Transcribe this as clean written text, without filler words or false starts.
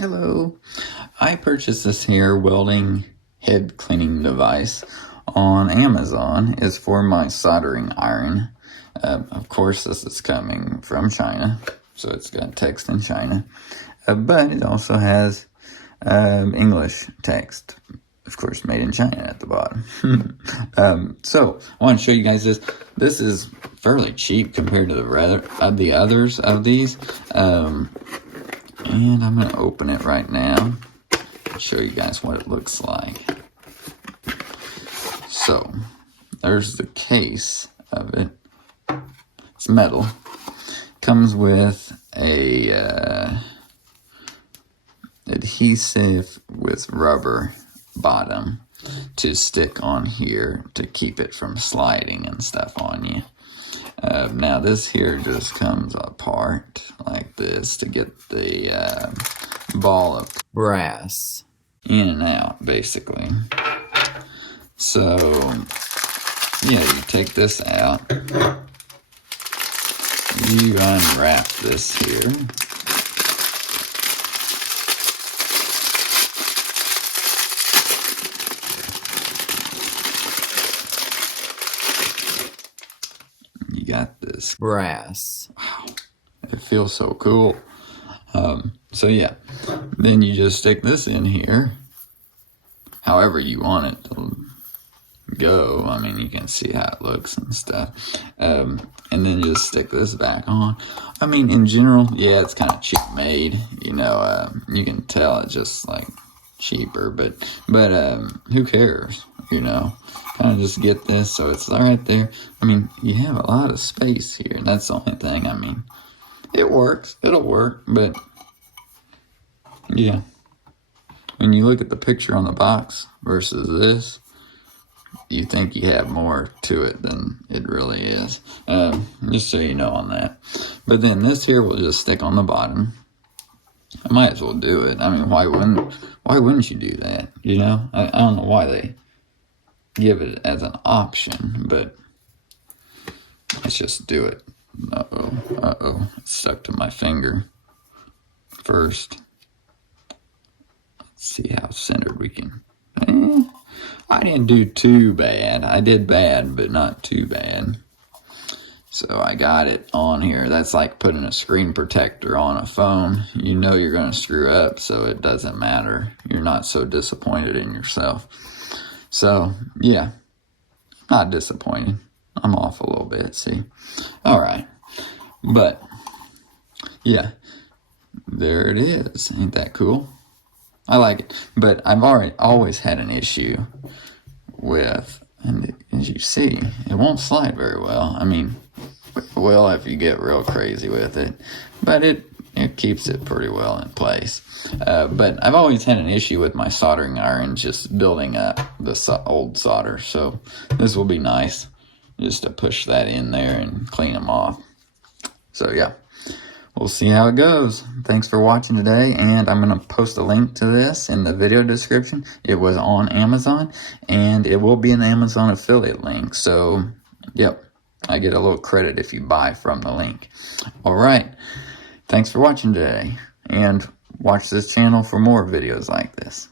Hello. I purchased this here welding head cleaning device on Amazon. It's for my soldering iron. Of course, this is coming from China, so it's got text in China. But it also has English text, of course, made in China at the bottom. So I want to show you guys this. This is fairly cheap compared to the others of these. And I'm going to open it right now and show you guys what it looks like. So, there's the case of it. It's metal. Comes with a adhesive with rubber bottom to stick on here to keep it from sliding and stuff on you. Now this here just comes apart like this to get the ball of brass in and out, basically. So, yeah, you take this out, you unwrap this here. You got this brass. Wow, it feels so cool. So yeah, then you just stick this in here however you want it to go. I mean, you can see how it looks and stuff. And then just stick this back on. I mean, in general, yeah, it's kind of cheap made. You know, you can tell it's just like cheaper, but who cares? You know, kind of just get this so it's right there. I mean, you have a lot of space here. That's the only thing. I mean, it works. It'll work, but yeah. When you look at the picture on the box versus this, you think you have more to it than it really is. Just so you know on that. But then this here will just stick on the bottom. I might as well do it. I mean, why wouldn't you do that? You know, I don't know why they give it as an option, but let's just do it. Uh-oh, it's stuck to my finger first. Let's see how centered we can. I didn't do too bad. I did bad, but not too bad. So I got it on here. That's like putting a screen protector on a phone. You know you're going to screw up, so it doesn't matter. You're not so disappointed in yourself. So, yeah, not disappointed. I'm off a little bit, see? All right. But, yeah, there it is. Ain't that cool? I like it. But I've always had an issue with, and as you see, it won't slide very well. I mean, it will if you get real crazy with it. But it keeps it pretty well in place. But I've always had an issue with my soldering iron just building up the old solder. So this will be nice just to push that in there and clean them off. So yeah, we'll see how it goes. Thanks for watching today, and I'm going to post a link to this in the video description. It was on Amazon, and it will be an Amazon affiliate link. So, yep, I get a little credit if you buy from the link. All right, thanks for watching today, and watch this channel for more videos like this.